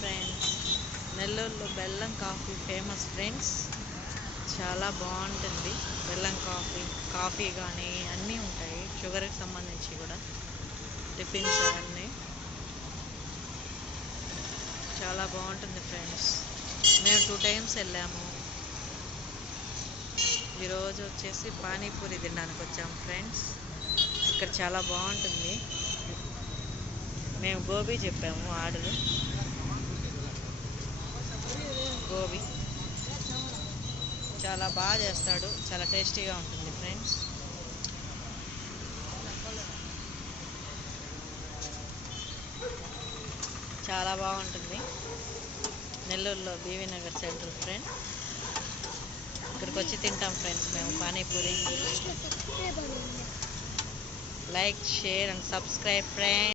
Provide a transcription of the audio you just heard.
Friends, నెల్లూరులో బెల్లం coffee famous friends. చాలా బాగుంటుంది బెల్లం కాఫీ. కాఫీ కానీ అన్నీ ఉంటాయి, షుగర్కి సంబంధించి కూడా టిఫిన్స్ అవన్నీ చాలా బాగుంటుంది ఫ్రెండ్స్. మేము 2 టైమ్స్ వెళ్ళాము. ఈరోజు వచ్చేసి పానీపూరి తినడానికి వచ్చాము ఫ్రెండ్స్. ఇక్కడ చాలా బాగుంటుంది. మేము గోబీ చెప్పాము ఆర్డరు. గోబీ చాలా బాగా చేస్తాడు, చాలా టేస్టీగా ఉంటుంది ఫ్రెండ్స్. చాలా బాగుంటుంది. నెల్లూరులో బీవీ నగర్ సెంటర్ ఫ్రెండ్. ఇక్కడికి వచ్చి తింటాం ఫ్రెండ్స్ మేము panipuri. Like, share and subscribe friends.